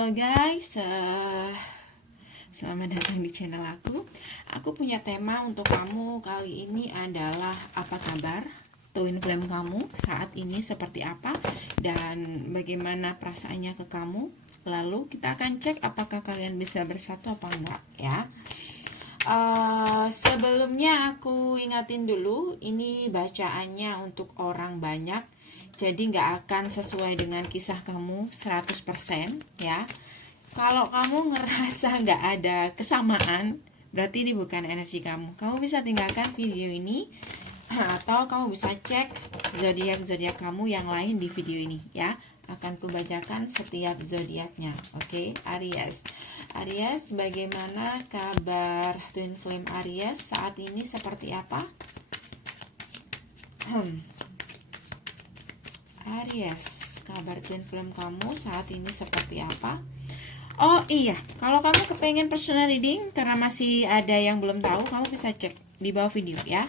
Halo guys, selamat datang di channel aku. Aku punya tema untuk kamu kali ini adalah apa kabar? Twin flame kamu saat ini seperti apa? Dan bagaimana perasaannya ke kamu? Lalu kita akan cek apakah kalian bisa bersatu apa enggak ya. Sebelumnya aku ingatin dulu, ini bacaannya untuk orang banyak. Jadi nggak akan sesuai dengan kisah kamu 100% ya. Kalau kamu ngerasa nggak ada kesamaan, berarti ini bukan energi kamu. Kamu bisa tinggalkan video ini atau kamu bisa cek zodiak-zodiak kamu yang lain di video ini ya. Akan kubacakan setiap zodiaknya. Oke, Aries. Aries, bagaimana kabar Twin Flame Aries saat ini seperti apa? Aries, kabar Twin Flame kamu saat ini seperti apa? Oh iya, kalau kamu kepengen personal reading karena masih ada yang belum tahu, kamu bisa cek di bawah video ya.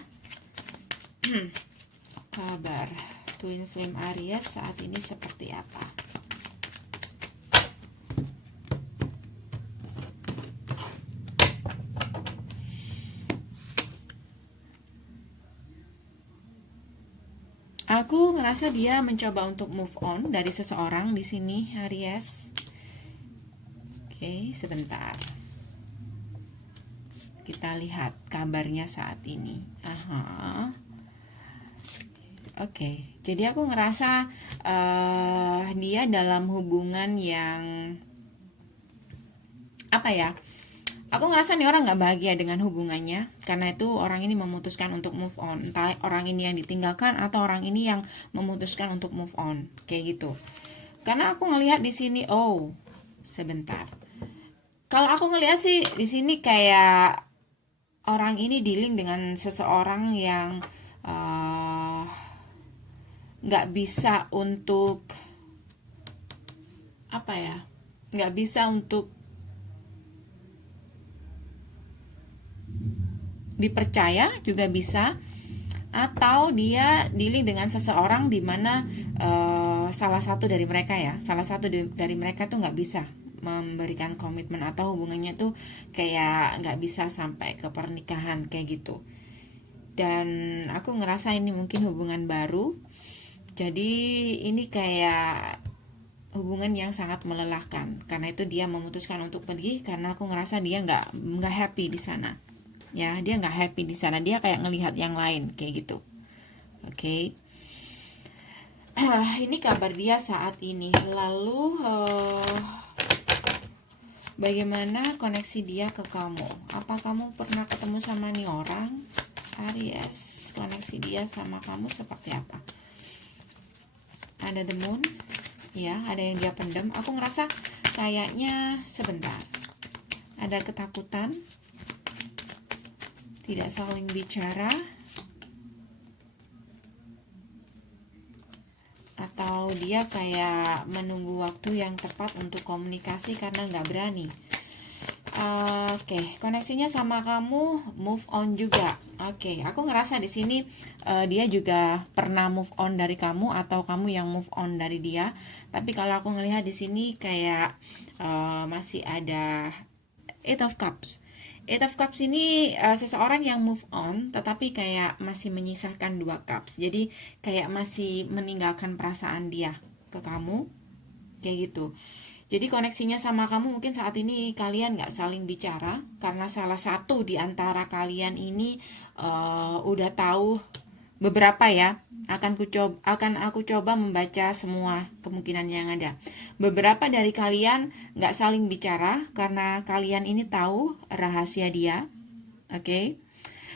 Kabar Twin Flame Aries saat ini seperti apa? Aku ngerasa dia mencoba untuk move on dari seseorang di sini, Aries. Oke, sebentar. Kita lihat kabarnya saat ini. Oke, jadi aku ngerasa dia dalam hubungan yang apa ya? Aku ngerasa nih orang gak bahagia dengan hubungannya. Karena itu orang ini memutuskan untuk move on. Entah orang ini yang ditinggalkan atau orang ini yang memutuskan untuk move on. Kayak gitu. Karena aku ngelihat di sini, sebentar. Kalau aku ngelihat sih di sini kayak orang ini dealing dengan seseorang yang gak bisa untuk apa ya? Gak bisa untuk dipercaya juga bisa, atau dia dealing dengan seseorang di mana salah satu dari mereka dari mereka tuh nggak bisa memberikan komitmen atau hubungannya tuh kayak nggak bisa sampai ke pernikahan kayak gitu. Dan aku ngerasa ini mungkin hubungan baru, jadi ini kayak hubungan yang sangat melelahkan. Karena itu dia memutuskan untuk pergi karena aku ngerasa dia nggak happy di sana. Ya, dia nggak happy di sana, dia kayak ngelihat yang lain kayak gitu. Oke. Ini kabar dia saat ini. Lalu bagaimana koneksi dia ke kamu? Apa kamu pernah ketemu sama nih orang? Aries, koneksi dia sama kamu seperti apa? Ada the moon, ya, ada yang dia pendam. Aku ngerasa kayaknya sebentar. Ada ketakutan, tidak saling bicara, atau dia kayak menunggu waktu yang tepat untuk komunikasi karena nggak berani. Oke, koneksinya sama kamu move on juga. Oke, aku ngerasa di sini dia juga pernah move on dari kamu atau kamu yang move on dari dia. Tapi kalau aku ngelihat di sini kayak masih ada Eight of Cups. Eight of Cups ini seseorang yang move on tetapi kayak masih menyisakan 2 cups. Jadi kayak masih meninggalkan perasaan dia ke kamu. Kayak gitu. Jadi koneksinya sama kamu mungkin saat ini kalian gak saling bicara. Karena salah satu di antara kalian ini udah tahu beberapa ya. Akan aku coba membaca semua kemungkinan yang ada. Beberapa dari kalian gak saling bicara karena kalian ini tahu rahasia dia. Oke.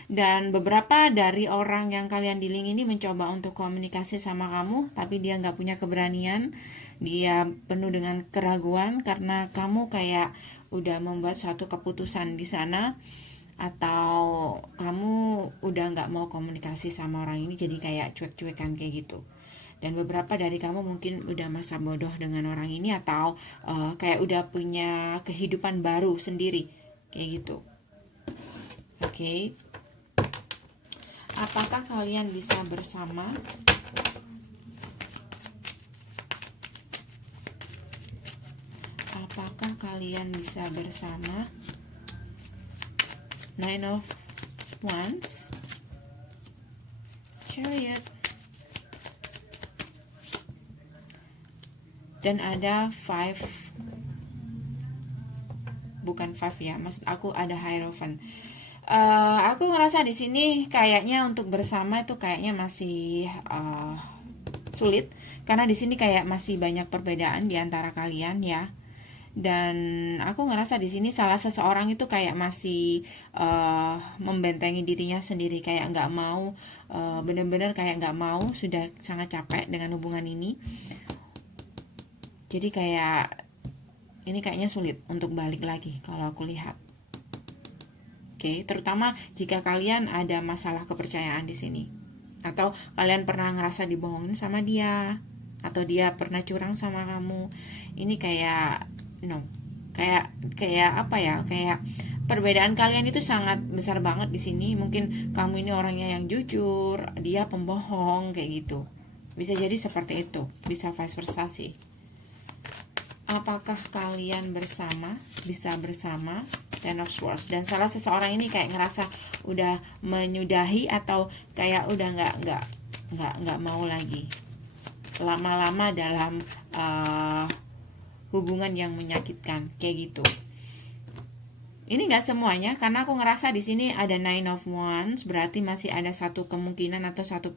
Dan beberapa dari orang yang kalian dealing ini mencoba untuk komunikasi sama kamu, tapi dia gak punya keberanian. Dia penuh dengan keraguan karena kamu kayak udah membuat suatu keputusan di sana, atau kamu udah nggak mau komunikasi sama orang ini, jadi kayak cuek-cuekan kayak gitu. Dan beberapa dari kamu mungkin udah masa bodoh dengan orang ini, atau kayak udah punya kehidupan baru sendiri kayak gitu. Oke. Apakah kalian bisa bersama? Apakah kalian bisa bersama? Nine of Wands, Chariot, dan ada Five, bukan five ya, maksud aku ada Hierophant. Aku ngerasa di sini kayaknya untuk bersama itu kayaknya masih sulit, karena di sini kayak masih banyak perbedaan di antara kalian ya. Dan aku ngerasa di sini salah seseorang itu kayak masih membentengi dirinya sendiri, kayak nggak mau, bener-bener kayak nggak mau, sudah sangat capek dengan hubungan ini. Jadi kayak ini kayaknya sulit untuk balik lagi kalau aku lihat. Oke, terutama jika kalian ada masalah kepercayaan di sini, atau kalian pernah ngerasa dibohongin sama dia, atau dia pernah curang sama kamu. Ini kayak kayak apa ya, kayak perbedaan kalian itu sangat besar banget di sini. Mungkin kamu ini orangnya yang jujur, dia pembohong, kayak gitu. Bisa jadi seperti itu, bisa vice versa sih. Apakah kalian bersama, bisa bersama? Ten of Swords. Dan salah seseorang ini kayak ngerasa udah menyudahi, atau kayak udah nggak mau lagi lama-lama dalam hubungan yang menyakitkan, kayak gitu. Ini nggak semuanya, karena aku ngerasa di sini ada Nine of Wands, berarti masih ada satu kemungkinan atau 1%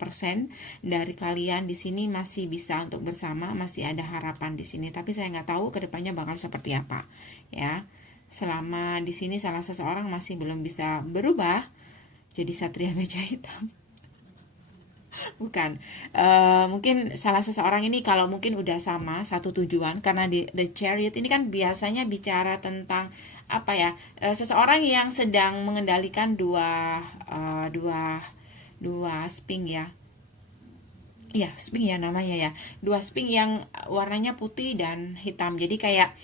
dari kalian di sini masih bisa untuk bersama, masih ada harapan di sini. Tapi saya nggak tahu kedepannya bakal seperti apa, ya. Selama di sini salah seseorang masih belum bisa berubah jadi Satria Meja Hitam. Bukan, mungkin salah seseorang ini kalau mungkin udah sama satu tujuan, karena di The Chariot ini kan biasanya bicara tentang apa ya, seseorang yang sedang mengendalikan dua sphinx ya. Iya, sphinx ya namanya ya. Dua sphinx yang warnanya putih dan hitam. Jadi kayak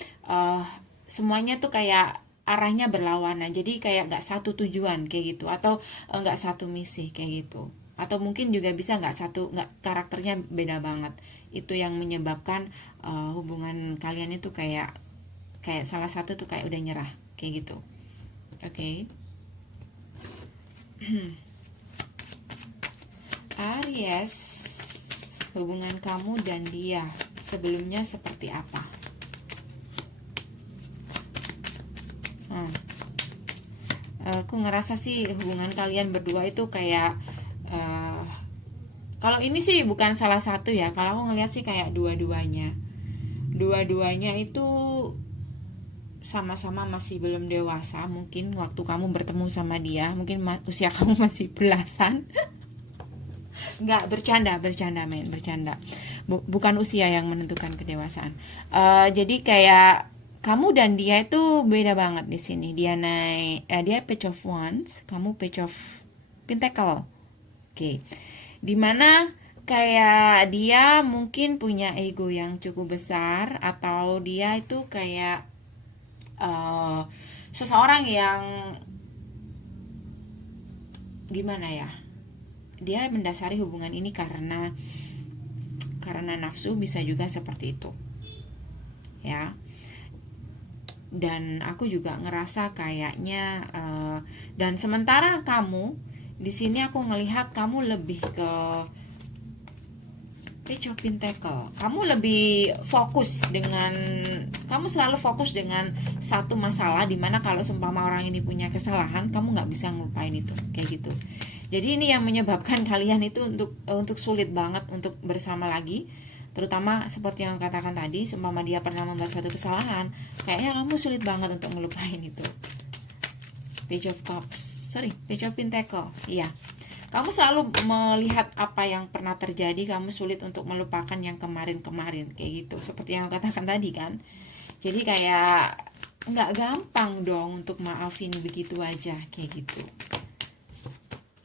semuanya tuh kayak arahnya berlawanan. Jadi kayak nggak satu tujuan kayak gitu, atau nggak satu misi kayak gitu. Atau mungkin juga bisa nggak karakternya beda banget. Itu yang menyebabkan hubungan kalian itu kayak salah satu tuh kayak udah nyerah kayak gitu. Oke. Aries, hubungan kamu dan dia sebelumnya seperti apa? Aku ngerasa sih hubungan kalian berdua itu kayak kalau ini sih bukan salah satu ya, kalau aku ngeliat sih kayak dua-duanya itu sama-sama masih belum dewasa. Mungkin waktu kamu bertemu sama dia, mungkin usia kamu masih belasan. Nggak, bercanda men, bercanda. Bukan usia yang menentukan kedewasaan. Jadi kayak kamu dan dia itu beda banget di sini. Dia Page of Wands, kamu Page of Pentacle. Oke. Dimana kayak dia mungkin punya ego yang cukup besar, atau dia itu kayak seseorang yang gimana ya, dia mendasari hubungan ini karena nafsu, bisa juga seperti itu ya. Dan aku juga ngerasa kayaknya dan sementara kamu di sini aku ngelihat kamu lebih ke Page of Pentacle. Kamu lebih fokus kamu selalu fokus dengan satu masalah, dimana kalau seumpama orang ini punya kesalahan, kamu nggak bisa ngelupain itu, kayak gitu. Jadi ini yang menyebabkan kalian itu untuk sulit banget untuk bersama lagi. Terutama seperti yang katakan tadi, seumpama dia pernah membuat suatu kesalahan, kayaknya kamu sulit banget untuk ngelupain itu. Page of Pentacle. Iya. Kamu selalu melihat apa yang pernah terjadi, kamu sulit untuk melupakan yang kemarin-kemarin, kayak gitu. Seperti yang aku katakan tadi kan. Jadi kayak nggak gampang dong untuk maafin begitu aja, kayak gitu.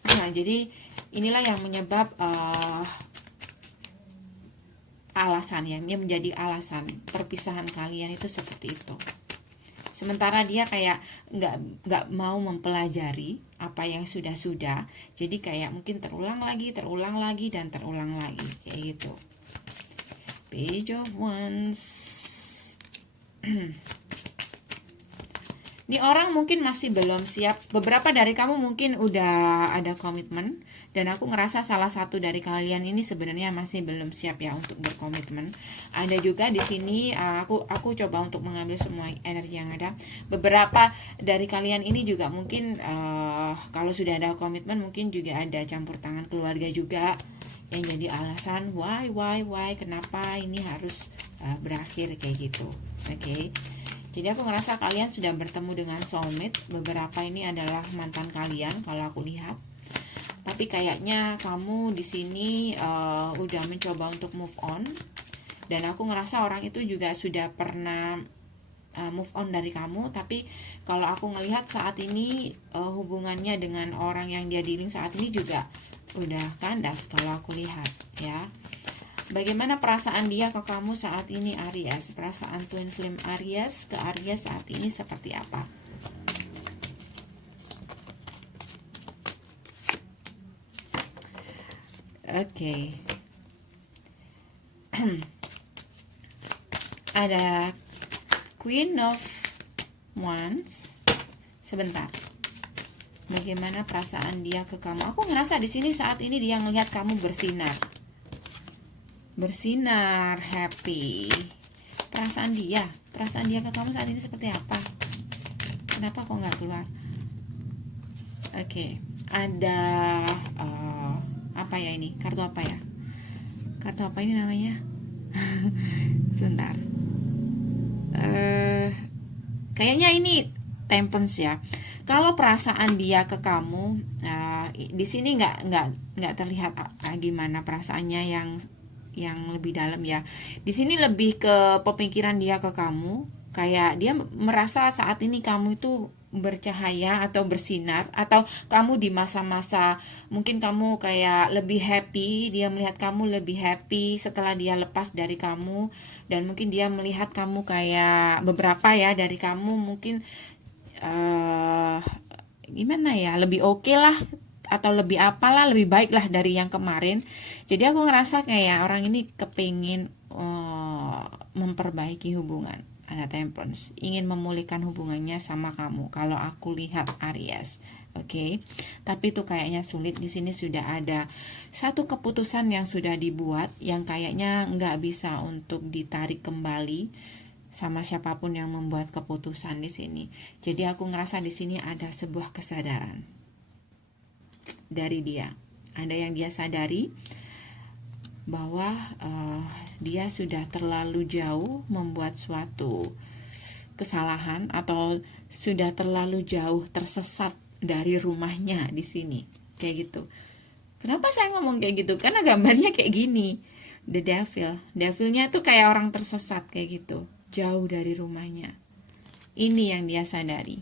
Nah, jadi inilah yang menyebab alasan yang menjadi alasan perpisahan kalian itu seperti itu. Sementara dia kayak nggak mau mempelajari apa yang sudah, jadi kayak mungkin terulang lagi dan terulang lagi, kayak gitu. Page of Wands. Ini orang mungkin masih belum siap. Beberapa dari kamu mungkin udah ada komitmen, dan aku ngerasa salah satu dari kalian ini sebenarnya masih belum siap ya untuk berkomitmen. Ada juga di sini aku coba untuk mengambil semua energi yang ada. Beberapa dari kalian ini juga mungkin kalau sudah ada komitmen mungkin juga ada campur tangan keluarga juga yang jadi alasan why kenapa ini harus berakhir kayak gitu. Oke. Jadi aku ngerasa kalian sudah bertemu dengan soulmate. Beberapa ini adalah mantan kalian kalau aku lihat. Tapi kayaknya kamu di sini udah mencoba untuk move on. Dan aku ngerasa orang itu juga sudah pernah move on dari kamu. Tapi kalau aku ngelihat saat ini hubungannya dengan orang yang dia dealing saat ini juga udah kandas kalau aku lihat ya. Bagaimana perasaan dia ke kamu saat ini, Aries? Perasaan twin flame Aries ke Aries saat ini seperti apa? Oke. Ada Queen of Wands. Sebentar. Bagaimana perasaan dia ke kamu? Aku ngerasa di sini saat ini dia ngelihat kamu bersinar. Bersinar, happy. Perasaan dia ke kamu saat ini seperti apa? Kenapa kok nggak keluar? Oke, ada apa ya ini? Kartu apa ya? Kartu apa ini namanya? Sebentar. Kayaknya ini Temperance ya. Kalau perasaan dia ke kamu, di sini nggak terlihat gimana perasaannya yang lebih dalam ya. Di sini lebih ke pemikiran dia ke kamu, kayak dia merasa saat ini kamu itu bercahaya atau bersinar, atau kamu di masa-masa mungkin kamu kayak lebih happy, dia melihat kamu lebih happy setelah dia lepas dari kamu, dan mungkin dia melihat kamu kayak beberapa ya dari kamu mungkin gimana ya, lebih oke lah, atau lebih apalah, lebih baik lah dari yang kemarin. Jadi aku ngerasa kayak orang ini kepingin memperbaiki hubungan. Ada Temperance, ingin memulihkan hubungannya sama kamu kalau aku lihat Aries. Oke. Tapi itu kayaknya sulit. Di sini sudah ada satu keputusan yang sudah dibuat yang kayaknya nggak bisa untuk ditarik kembali sama siapapun yang membuat keputusan di sini. Jadi aku ngerasa di sini ada sebuah kesadaran dari dia. Ada yang dia sadari bahwa dia sudah terlalu jauh membuat suatu kesalahan, atau sudah terlalu jauh tersesat dari rumahnya di sini. Kayak gitu. Kenapa saya ngomong kayak gitu? Karena gambarnya kayak gini. The Devil. Devilnya tuh kayak orang tersesat kayak gitu. Jauh dari rumahnya. Ini yang dia sadari.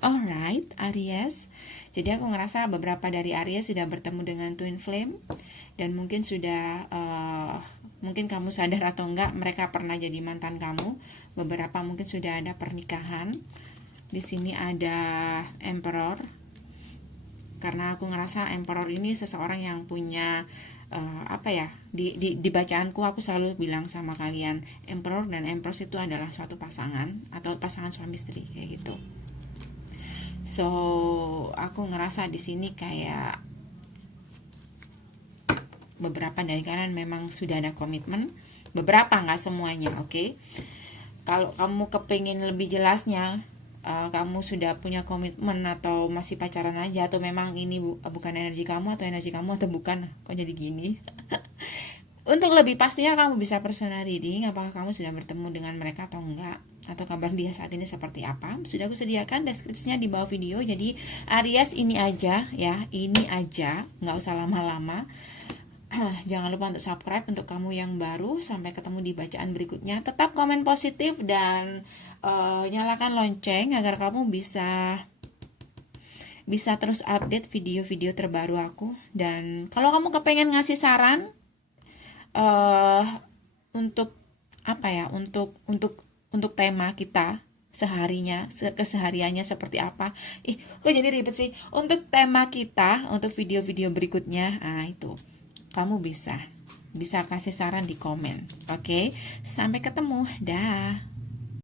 Alright, Aries. Jadi aku ngerasa beberapa dari Aries sudah bertemu dengan Twin Flame, dan mungkin sudah mungkin kamu sadar atau enggak, mereka pernah jadi mantan kamu. Beberapa mungkin sudah ada pernikahan. Di sini ada Emperor. Karena aku ngerasa Emperor ini seseorang yang punya apa ya, di bacaanku aku selalu bilang sama kalian, Emperor dan Empress itu adalah suatu pasangan atau pasangan suami istri kayak gitu. So, aku ngerasa di sini kayak beberapa dari kalian memang sudah ada komitmen, beberapa, nggak semuanya, oke? Kalau kamu kepingin lebih jelasnya, kamu sudah punya komitmen atau masih pacaran aja, atau memang ini bukan energi kamu, atau energi kamu atau bukan, kok jadi gini? Untuk lebih pastinya kamu bisa personal reading, apakah kamu sudah bertemu dengan mereka atau enggak, atau kabar dia saat ini seperti apa. Sudah aku sediakan deskripsinya di bawah video. Jadi Aries ini aja ya, ini aja, nggak usah lama-lama. Jangan lupa untuk subscribe untuk kamu yang baru. Sampai ketemu di bacaan berikutnya. Tetap komen positif dan nyalakan lonceng agar kamu bisa terus update video-video terbaru aku. Dan kalau kamu kepengen ngasih saran untuk apa ya, untuk tema kita kesehariannya seperti apa. Kok jadi ribet sih? Untuk tema kita, untuk video-video berikutnya, itu kamu bisa kasih saran di komen. Oke? Sampai ketemu. Dah.